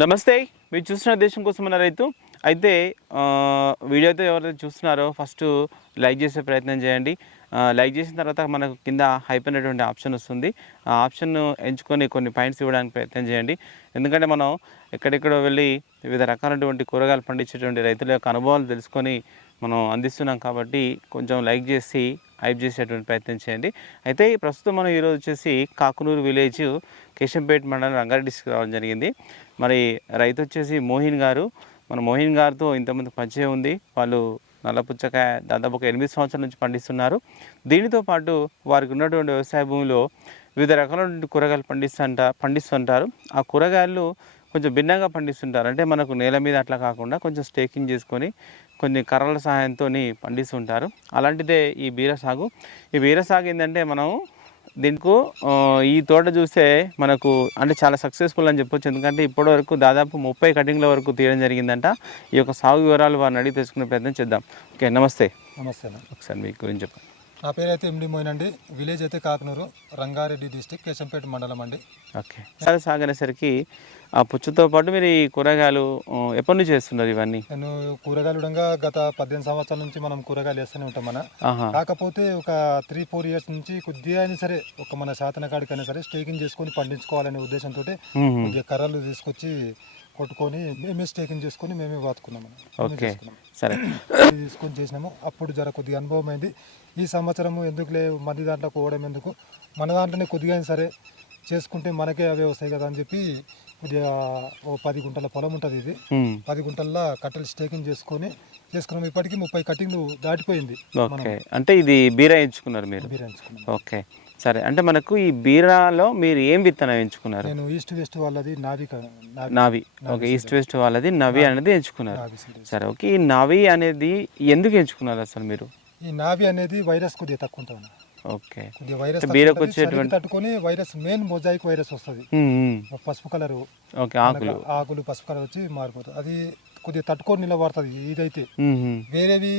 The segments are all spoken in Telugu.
నమస్తే. మీరు చూస్తున్న దేశం కోసం మన రైతు. అయితే వీడియో అయితే ఎవరైతే చూస్తున్నారో ఫస్ట్ లైక్ చేసే ప్రయత్నం చేయండి. లైక్ చేసిన తర్వాత మనకు కింద హైప్ అనేటువంటి ఆప్షన్ వస్తుంది. ఆ ఆప్షన్ను ఎంచుకొని కొన్ని పాయింట్స్ ఇవ్వడానికి ప్రయత్నం చేయండి. ఎందుకంటే మనం ఎక్కడెక్కడో వెళ్ళి వివిధ రకాలైనటువంటి కూరగాయలు పండించేటువంటి రైతుల యొక్క అనుభవాలు తెలుసుకొని మనం అందిస్తున్నాం కాబట్టి కొంచెం లైక్ చేసి హైప్ చేసేటువంటి ప్రయత్నం చేయండి. అయితే ప్రస్తుతం మనం ఈరోజు వచ్చేసి కాకునూరు విలేజ్ కేశంపేట మండలం రంగారెడ్డి డిస్ట్రిక్ట్ రావడం జరిగింది. మరి రైతు వచ్చేసి మోహిన్ గారు. మన మోహిన్ గారితో ఇంతకుముందు పరిచయం ఉంది. వాళ్ళు నల్ల పుచ్చకాయ దాదాపు ఒక 8 సంవత్సరాల నుంచి పండిస్తున్నారు. దీనితో పాటు వారికి ఉన్నటువంటి వ్యవసాయ భూమిలో వివిధ రకాలైనటువంటి కూరగాయలు పండిస్తుంటారు. ఆ కూరగాయలు కొంచెం భిన్నంగా పండిస్తుంటారు. అంటే మనకు నేల మీద అట్లా కాకుండా కొంచెం స్టేకింగ్ చేసుకొని కొన్ని కర్రల సహాయంతో పండిస్తుంటారు. అలాంటిదే ఈ బీర సాగు. ఈ బీర సాగు ఏంటంటే మనం దీనికి ఈ తోట చూస్తే మనకు అంటే చాలా సక్సెస్ఫుల్ అని చెప్పొచ్చు. ఎందుకంటే ఇప్పటి వరకు దాదాపు 30 కటింగ్ల వరకు తీయడం జరిగిందంట. ఈ యొక్క సాగు వివరాలు వారిని అడిగి తెలుసుకునే ప్రయత్నం చేద్దాం. ఓకే, నమస్తే. నమస్తే అన్న. ఒకసారి మీ గురించి చెప్పండి. నా పేరు అయితే ఎండి మోయిన్ అండి. విలేజ్ అయితే కాకునూరు, రంగారెడ్డి డిస్టిక్, కేశంపేట మండలం అండి. ఓకే, సాగు అనేసరికి ఆ పుచ్చుతో పాటు మీరు ఈ కూరగాయలు ఎప్పటి నుంచి చేస్తున్నారు ఇవన్నీ? నేను కూరగాయలు గత 18 సంవత్సరాల నుంచి మనం కూరగాయలు వేస్తూనే ఉంటాం మన. కాకపోతే ఒక 3-4 ఇయర్స్ నుంచి కొద్దిగా అయినా సరే ఒక మన శాతన కాడికైనా సరే స్టేకింగ్ చేసుకొని పండించుకోవాలనే ఉద్దేశంతో కొద్దిగా కర్రలు తీసుకొచ్చి కొట్టుకొని మేమే స్టేకింగ్ చేసుకొని మేమే వాతుకున్నాము. ఓకే, సరే తీసుకొని చేసినాము. అప్పుడు జర కొద్దిగా అనుభవం అయింది. ఈ సంవత్సరము ఎందుకులే మంది దాంట్లో పోవడం ఎందుకు, మన దాంట్లోనే కొద్దిగా అయినా సరే చేసుకుంటే మనకే అవే వస్తాయి కదా అని చెప్పి కొద్దిగా ఓ 10 గుంటల పొలం ఉంటుంది. ఇది 10 గుంటల్లో కట్టెలు స్టేకింగ్ చేసుకున్నాము. ఇప్పటికీ 30 కటింగ్లు దాటిపోయింది. ఓకే, అంటే ఇది బీరా ఎంచుకున్నారు మీరు? బీరా ఎంచుకున్నాం. ఓకే, సరే. అంటే మనకు ఈ బీరాలో మీరు ఏం విత్తనం ఎంచుకున్నారు? నేను ఈస్ట్ వెస్ట్ వాళ్ళది నావి. ఓకే, ఈస్ట్ వెస్ట్ వాళ్ళది నవి అనేది ఎంచుకున్నారు. సరే, ఓకే. ఈ నవి అనేది ఎందుకు ఎంచుకున్నారు అసలు మీరు? ఈ నావి అనేది వైరస్ కొద్దిగా తక్కువ ఉంటుంది. ఓకే, కొద్దిగా వైరస్ తట్టుకొని వైరస్ మెయిన్ మొజాయిక్ వైరస్ వస్తుంది. పసుపు కలర్, ఓకే, ఆకులు పసుపు కలర్ వచ్చి మారిపోతుంది. అది కొద్దిగా తట్టుకొని నిలబడుతుంది. ఇదైతే వేరేవి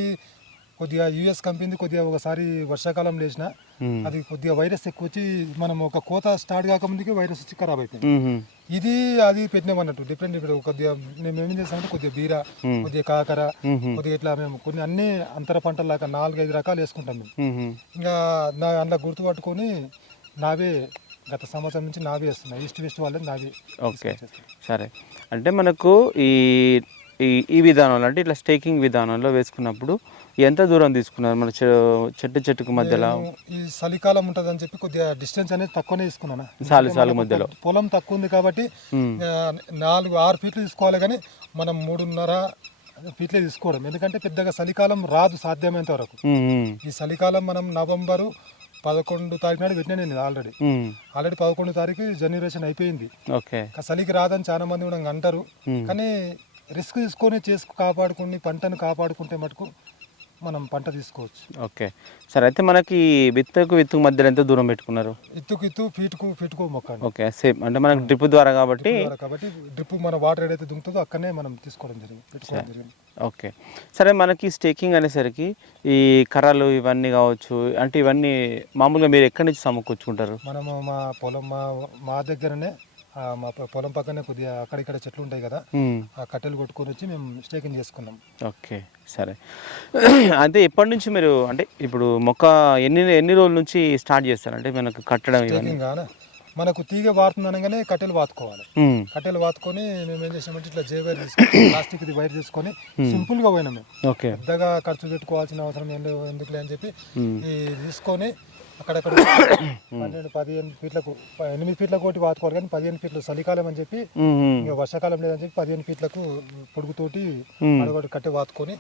కొద్దిగా యుఎస్ కంపెనీ కొద్దిగా ఒకసారి వర్షాకాలం లేచిన అది కొద్దిగా వైరస్ ఎక్కువ వచ్చి మనం ఒక కోత స్టార్ట్ కాకముందుకే వైరస్ వచ్చి ఖరాబ్ అయిపోయింది. ఇది అది పెట్టినామన్నట్టు డిఫరెంట్ కొద్దిగా మేము ఏం చేస్తామంటే కొద్దిగా బీర, కొద్దిగా కాకర, కొద్దిగా ఇట్లా మేము కొన్ని అన్ని అంతర పంటలాగా 4-5 రకాలు వేసుకుంటాం మేము. ఇంకా అందులో గుర్తుపట్టుకొని నావే గత సంవత్సరం నుంచి నావే వేస్తున్నాం. ఈస్ట్ వెస్ట్ వాళ్ళని నావే. ఓకే, సరే. అంటే మనకు ఈ విధానంలో అంటే ఇట్లా స్టేకింగ్ విధానంలో వేసుకున్నప్పుడు ఎంత దూరం తీసుకున్నారు? మన చెట్టుకు మధ్యలో ఈ చలికాలం ఉంటుంది అని చెప్పి కొద్దిగా డిస్టెన్స్ అనేది తక్కువనే తీసుకున్నాను. సాలు మధ్యలో పొలం తక్కువ ఉంది కాబట్టి 4-6 ఫీట్లు తీసుకోవాలి, కానీ మనం 3.5 ఫీట్లే తీసుకోవడం. ఎందుకంటే పెద్దగా చలికాలం రాదు సాధ్యమైనంత వరకు. ఈ చలికాలం మనం నవంబరు 11 తారీఖు నాడు పెట్టినా నేను ఆల్రెడీ 11 తారీఖు జనరేషన్ అయిపోయింది. ఓకే, చలికి రాదని చాలా మంది కూడా అంటారు, కానీ రిస్క్ తీసుకొని కాపాడుకుని పంటను కాపాడుకుంటే మటుకు మనం పంట తీసుకోవచ్చు. ఓకే, సరే. అయితే మనకి విత్తుకు మధ్యలో ఎంత దూరం పెట్టుకున్నారు? ఇత్తు ఫీటుకు మొక్క. Okay, same. అంటే మనకు డ్రిప్ ద్వారా కాబట్టి డ్రిప్ మన వాటర్ ఏదైతే దుంకుతుందో అక్కడనే మనం తీసుకోవడం జరిగింది. ఓకే, సరే. మనకి స్టేకింగ్ అనేసరికి ఈ కర్రలు ఇవన్నీ కావచ్చు, అంటే ఇవన్నీ మామూలుగా మీరు ఎక్కడి నుంచి సమకూర్చుకుంటారు? మనము మా దగ్గరనే మా పొలం పక్కనే కొద్దిగా అక్కడిక్కడ చెట్లు ఉంటాయి కదా, ఆ కట్టెలు కొట్టుకొని వచ్చి మేము స్టేకింగ్ చేసుకున్నాం. ఓకే, సరే. అయితే ఎప్పటి నుంచి మీరు అంటే ఇప్పుడు మొక్క ఎన్ని రోజుల నుంచి స్టార్ట్ చేస్తారు? అంటే మనకు కట్టడం మనకు తీగ వాడుతుంది అనగానే కట్టెలు వాతుకోవాలి. కట్టెలు వాతుకొని మేము ఏం చేసామంటే ఇట్లా వైర్ తీసుకొని ప్లాస్టిక్ వైర్ తీసుకొని సింపుల్ గా పోయినాం మేము. పెద్దగా ఖర్చు పెట్టుకోవాల్సిన అవసరం ఎందుకులే అని చెప్పి తీసుకొని అక్కడక్కడ 12-15 ఫీట్లకు 8 ఫీట్లకు ఒకటి వాతుకోవాలి, కానీ 15 ఫీట్లు చలికాలం అని చెప్పి ఇంకా వర్షాకాలం లేదని చెప్పి 15 ఫీట్లకు పొడుగుతోటి అడగొట్టి కట్టి వాతుకొని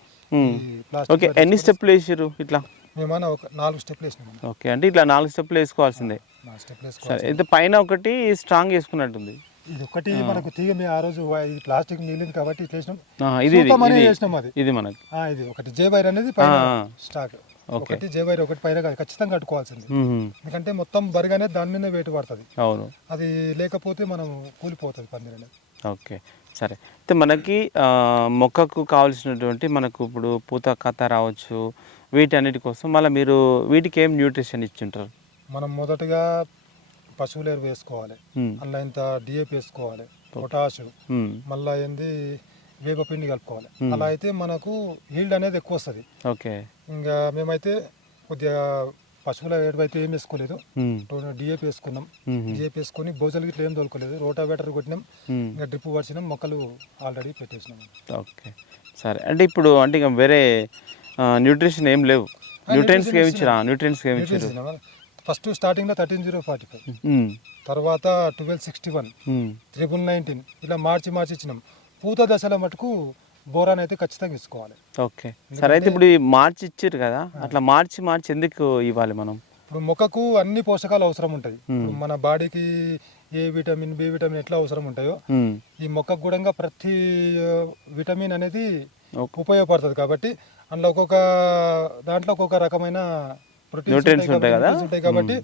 ప్లాస్టిక్. ఎన్ని స్టెప్లు వేసారు ఇట్లా? మేమన్నా ఒక 4 స్టెప్లు వేసినాం. ఓకే, అంటే ఇట్లా 4 స్టెప్లు వేసుకోవాల్సిందే. అయితే పైన ఒకటి స్ట్రాంగ్ వేసుకున్నట్టుంది. ఇది ఒకటి మనకు తీగ ఆ రోజు ప్లాస్టిక్ మిగిలింది కాబట్టి ఇట్లా వేసినాం. ఇది మనకి ఇది ఒకటి వైర్ అనేది స్టాక్. ఒకటి వైర్ ఒకటి పైన ఖచ్చితంగా కట్టుకోవాల్సింది. ఎందుకంటే మొత్తం బరిగానే దాని మీద వెయిట్ పడుతుంది. అవును, అది లేకపోతే మనం కూలిపోతుంది పందిరి అనేది. ఓకే, సరే. అయితే మనకి మొక్కకు కావాల్సినటువంటి మనకు ఇప్పుడు పూత కథ రావచ్చు, వీటన్నిటి కోసం మళ్ళీ మీరు వీటికి ఏం న్యూట్రిషన్ ఇచ్చింటారు? మనం మొదటగా పశువుల ఎరువు వేసుకోవాలి, అందులో ఇంత డిఏపి వేసుకోవాలి, పొటాష్, మళ్ళీ ఏంది వేపపిండి కలుపుకోవాలి. అలా అయితే మనకు ఈల్డ్ అనేది ఎక్కువ వస్తుంది. ఓకే. ఇంకా మేమైతే కొద్దిగా పశువుల ఎరువైతే ఏం వేసుకోలేదు, డిఏపి వేసుకున్నాం. డిఏపి వేసుకొని భోజనాలు ఇట్లా ఏం తోలుకోలేదు, రోటావేటర్ కొట్టినాం, ఇంకా డ్రిప్ పడిచినాం, మొక్కలు ఆల్రెడీ పెట్టేసినాం. ఓకే, సరే. అంటే ఇప్పుడు అంటే ఇక వేరే న్యూట్రిషన్ ఏం లేవు? న్యూట్రియన్స్ ఏమి ఇచ్చిరా? న్యూట్రియన్స్ ఏమి ఇచ్చారు? ఫస్ట్ స్టార్టింగ్లో 13045, తర్వాత 1261, 919 ఇలా మార్చి ఇచ్చినాం. పూత దశలో మటుకు బోరాన్ అయితే ఖచ్చితంగా ఇచ్చుకోవాలి. ఓకే, సరే. అయితే ఇప్పుడు ఈ మార్చి ఇచ్చారు కదా, అట్లా మార్చి ఎందుకు ఇవ్వాలి మనం? ఇప్పుడు మొక్కకు అన్ని పోషకాలు అవసరం ఉంటాయి. మన బాడీకి ఏ విటమిన్, బి విటమిన్ ఎట్లా అవసరం ఉంటాయో ఈ మొక్కకు కూడా ప్రతి విటమిన్ అనేది ఉపయోగపడుతుంది. కాబట్టి అందులో దాంట్లో ఒక్కొక్క రకమైన న్యూట్రియన్స్ ఉంటాయి కాబట్టి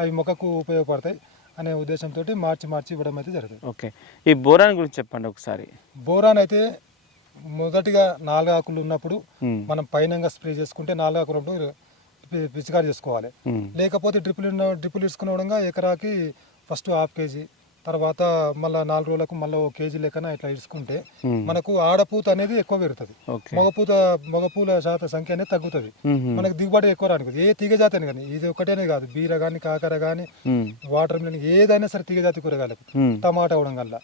అవి మొక్కకు ఉపయోగపడతాయి అనే ఉద్దేశంతో మార్చి ఇవ్వడం అయితే జరుగుతుంది. ఓకే, ఈ బోరాన్ గురించి చెప్పండి ఒకసారి. బోరాన్ అయితే మొదటిగా 4 ఆకులు ఉన్నప్పుడు మనం పైనంగా స్ప్రే చేసుకుంటే 4 ఆకులు ఉన్నప్పుడు పిచికారి చేసుకోవాలి. లేకపోతే డ్రిప్పులు ఇసుకునవడంగా ఎకరాకి ఫస్ట్ 1/2 kg, తర్వాత మళ్ళీ 4 రోజులకు మళ్ళీ 1 kg లెక్కన ఇట్లా ఇసుకుంటే మనకు ఆడపూత అనేది ఎక్కువ పెరుగుతుంది, మగపూల సంఖ్య అనేది తగ్గుతుంది, మనకు దిగుబడి ఎక్కువ రానికి. ఏ తీగ జాతి అని కానీ, ఇది ఒకటేనే కాదు, బీర కానీ, కాకర కానీ, వాటర్ మిలన్ ఏదైనా సరే తీగ జాతి కూరగాయలకు, టమాటా అవడం వల్ల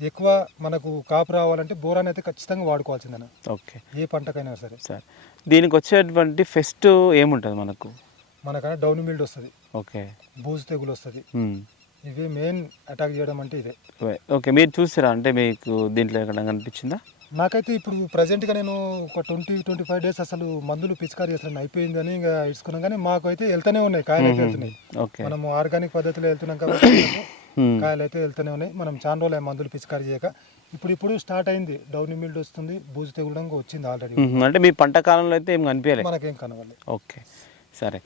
ఎక్కువ మనకు కాపు రావాలంటే బోరాన్ అయితే ఖచ్చితంగా వాడుకోవాల్సిందన్న. ఓకే, ఏ పంటకైనా సరే. సార్, దీనికి వచ్చేటువంటి ఫెస్ట్ ఏముంటుంది మనకన్నా డౌన్ మిల్డ్ వస్తుంది. ఓకే, బూజు తెగులు వస్తుంది. ఇవి మెయిన్ అటాక్ చేయడం అంటే ఇదే. ఓకే, మీరు చూసారా? అంటే మీకు దీంట్లో ఎక్కడ కనిపించిందా? నాకైతే ఇప్పుడు ప్రజెంట్గా నేను ఒక 20-25 డేస్ అసలు మందులు పిచికారి చేస్తాను అయిపోయిందని ఇంకా ఇచ్చుకున్నాం, కానీ మాకు అయితే వెళ్తూనే ఉన్నాయి, కాయలు అయితే వెళ్తున్నాయి. మనము ఆర్గానిక్ పద్ధతిలో వెళ్తున్నాం కాబట్టి కాయలు అయితే వెళ్తూనే ఉన్నాయి. మనం చాలా రోజులు మందులు పిచికారి చేయక ఇప్పుడు స్టార్ట్ అయింది, డౌన్ మిల్డ్ వస్తుంది, బూజు తెగులు వచ్చింది ఆల్రెడీ. అంటే మీ పంట కాలంలో అయితే ఏం కనిపించలేదు? మనకేం కనవాలి. ఓకే, సరే.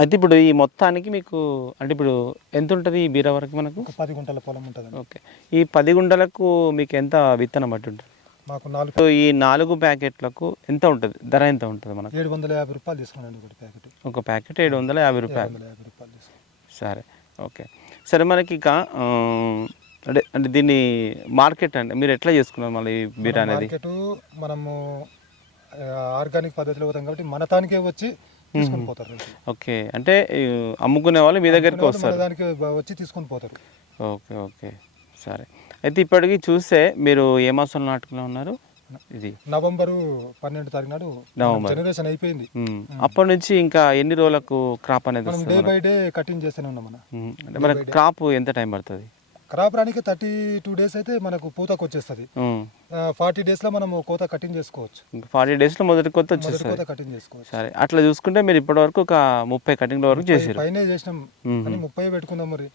అయితే ఇప్పుడు ఈ మొత్తానికి మీకు అంటే ఇప్పుడు ఎంత ఉంటుంది ఈ బీర వరకు? మనకు 10 గుంటల పొలం ఉంటుంది. ఓకే, ఈ 10 గుంటలకు మీకు ఎంత విత్తనం బట్టి ఉంటుంది? మాకు 4. ఈ 4 ప్యాకెట్లకు ఎంత ఉంటుంది? ధర ఎంత ఉంటుంది మనకు? 750 రూపాయలు తీసుకున్నాను ఒకటి ప్యాకెట్. ఒక ప్యాకెట్ 750 రూపాయలు. 750 రూపాయలు. సరే, ఓకే. సరే, మనకి ఇక అంటే దీన్ని మార్కెట్ అంటే మీరు ఎట్లా చేసుకున్నారు మళ్ళీ బీర అనేది? మార్కెట్ మనము ఆర్గానిక్ పద్ధతిలో పోతాం కాబట్టి మన తానికే వచ్చి తీసుకొని పోతారు. ఓకే, అంటే అమ్ముకునే వాళ్ళు మీ దగ్గరికి వస్తారు, దానికి వచ్చి తీసుకొని పోతారు. ఓకే, ఓకే, సరే. అయితే ఇప్పటికి చూస్తే మీరు ఏ మాసంలో నాటుకునే ఉన్నారు? ఇది నవంబరు 12 తారీఖు నాడు జనరేషన్ అయిపోయింది. అప్పటి నుంచి ఇంకా ఎన్ని రోజులకు క్రాప్ అనేది? డే బై డే కటింగ్ చేస్తూనే ఉన్నాం. అంటే మనకు క్రాప్ ఎంత టైం పడుతుంది? క్రాప్ రానికి 32 డేస్ అయితే మనకు పూతకు వచ్చేస్తుంది. 40 డేస్లో మనం కోత కటింగ్ చేసుకోవచ్చు. 40 డేస్లో మొదటి కోత వచ్చేస్తుంది, కటింగ్ చేసుకోవచ్చు. సరే, అట్లా చూసుకుంటే మీరు ఇప్పటి వరకు ఒక 30 కటింగ్ల వరకు చేసారు. పైన చేసినాం, 30 పెట్టుకుందాం, మరి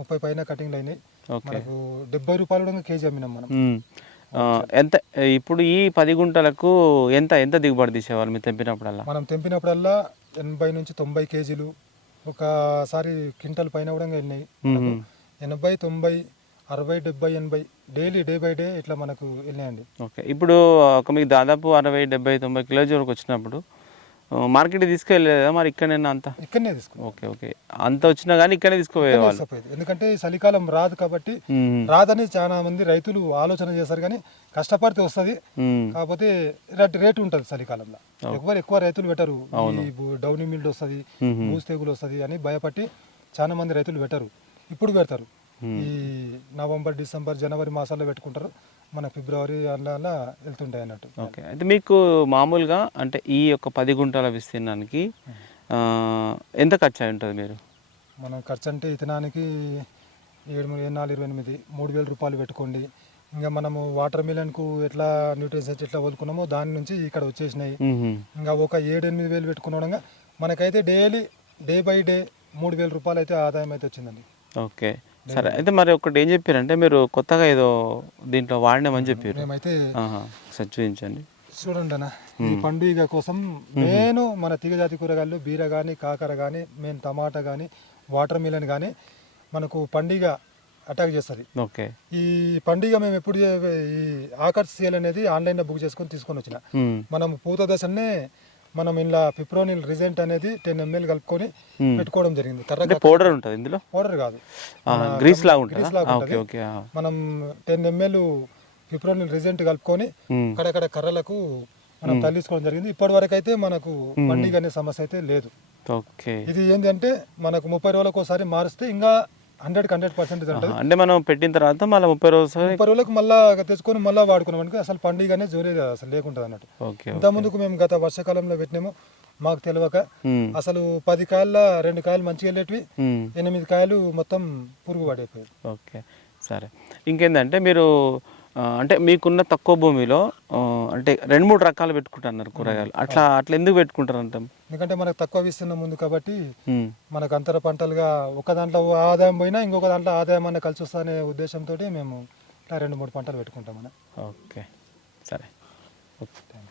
30 పైన కటింగ్లు అయినాయి. మనకు 70 రూపాయలు కేజీ అమ్మినాం మనం. ఎంత ఇప్పుడు ఈ 10 గుంటలకు ఎంత దిగుబడి తీసేవాళ్ళు మీరు తెంపినప్పుడల్లా? మనం తెంపినప్పుడల్లా 80 నుంచి 90 కేజీలు, ఒకసారి క్వింటల్ పైన కూడా వెళ్ళినాయి. 80, 90, 60, 70, 80 డైలీ డే బై డే ఇట్లా మనకు వెళ్ళినాయండి. ఓకే, ఇప్పుడు ఒక మీకు దాదాపు 60, 70, 90 కిలోల వరకు వచ్చినప్పుడు మార్కెట్ తీసుకెళ్ళలేదా మరి? ఇక్కడనే ఇక్కడనే తీసుకున్నాం. ఓకే, ఓకే, అంత వచ్చినా కానీ ఇక్కడనే తీసుకుపోయేవాళ్ళు. ఎందుకంటే చలికాలం రాదు కాబట్టి, రాదని చాలా మంది రైతులు ఆలోచన చేస్తారు, కానీ కష్టపడితే వస్తుంది. కాకపోతే రేటు ఉంటుంది చలికాలంలో. ఎక్కువ రైతులు పెట్టరు, డౌన్ మిల్డ్ వస్తుంది, బూజు తెగులు వస్తుంది అని భయపట్టి చాలా మంది రైతులు పెట్టరు. ఇప్పుడు పెడతారు, ఈ నవంబర్, డిసెంబర్, జనవరి మాసాల్లో పెట్టుకుంటారు. మన ఫిబ్రవరి అలా వెళ్తుంటాయి అన్నట్టు. ఓకే, అయితే మీకు మామూలుగా అంటే ఈ యొక్క 10 గుంటల విస్తీర్ణానికి ఎంత ఖర్చు అయి ఉంటుంది? మీరు మనం ఖర్చు అంటే ఇతనానికి 7,428 3,000 రూపాయలు పెట్టుకోండి. ఇంకా మనము వాటర్ మిలన్కు ఎట్లా న్యూట్రిషన్స్ ఎట్లా వదులుకున్నామో దాని నుంచి ఇక్కడ వచ్చేసినాయి. ఇంకా ఒక 7-8 వేలు పెట్టుకున్నాడంగా మనకైతే డైలీ డే బై డే 3,000 రూపాయలు అయితే ఆదాయం అయితే వచ్చిందండి. ఓకే, సరే. అయితే మరి ఒకటి ఏం చెప్పారంటే మీరు కొత్తగా ఏదో దీంట్లో వాడినామని చెప్పారు, మేమైతే చూపించండి. చూడండి అన్న, ఈ పండుగ కోసం నేను మన తీగజాతి కూరగాయలు బీర కానీ, కాకర కానీ, మేము టమాటా కానీ, వాటర్ మిలన్ కానీ మనకు పండుగ అటాక్ చేస్తుంది. ఓకే, ఈ పండుగ మేము ఎప్పుడు ఈ ఆకర్ష్ సేల్ అనేది ఆన్లైన్లో బుక్ చేసుకొని తీసుకొని వచ్చిన, మనం పూత దశనే మనం ఇలా పిప్రోనిల్ రిజెంట్ అనేది 10 ml కలుపుకొని పెట్టుకోవడం జరిగింది. అంటే కర్ర పౌడర్ ఉంటుంది ఇందులో, పౌడర్ కాదు, గ్రీస్ లాగా ఉంటుంది. గ్రీస్ లాగా ఓకే ఉంటుంది. ఓకే. మనం 10 ml పిప్రోనిల్ రిజెంట్ కలుపుకొని అక్కడక్కడ కర్రలకు మనం తల్లించుకోవడం జరిగింది. ఇప్పటి వరకు అయితే మనకు పండుగ అనే సమస్య అయితే లేదు. ఓకే. ఇది ఏంటంటే మనకు 30 రోజులకు ఒకసారి మారిస్తే ఇంకా 100% ఉంటుంది. అంటే మనం పెట్టిన తర్వాత మళ్ళీ 30 రోజులు 30 రోజులకు మళ్ళీ తెచ్చుకొని మళ్ళీ వాడుకున్నాం అనుకో అసలు పండుగనే జోలేదు అసలు లేకుంటుంది అన్నట్టు. ఓకే. ఇంతకుముందుకు మేము గత వర్షాకాలంలో పెట్టినాము, మాకు తెలియక అసలు 10 కాయల్లో 2 కాయలు మంచిగా వెళ్ళేటివి, 8 కాయలు మొత్తం పురుగు పడైపోయాయి. ఓకే సరే. ఇంకేందంటే మీరు అంటే మీకున్న తక్కువ భూమిలో అంటే 2-3 రకాలు పెట్టుకుంటున్నారు కూరగాయలు, అట్లా ఎందుకు పెట్టుకుంటారు అంటే? ఎందుకంటే మనకు తక్కువ విస్తీర్ణం ఉంది కాబట్టి మనకు అంతర పంటలుగా ఒక దాంట్లో ఆదాయం పోయినా ఇంకొక దాంట్లో ఆదాయం అన్న కలిసి వస్తుందనే ఉద్దేశంతో మేము ఇట్లా 2-3 పంటలు పెట్టుకుంటాం. ఓకే సరే. ఓకే.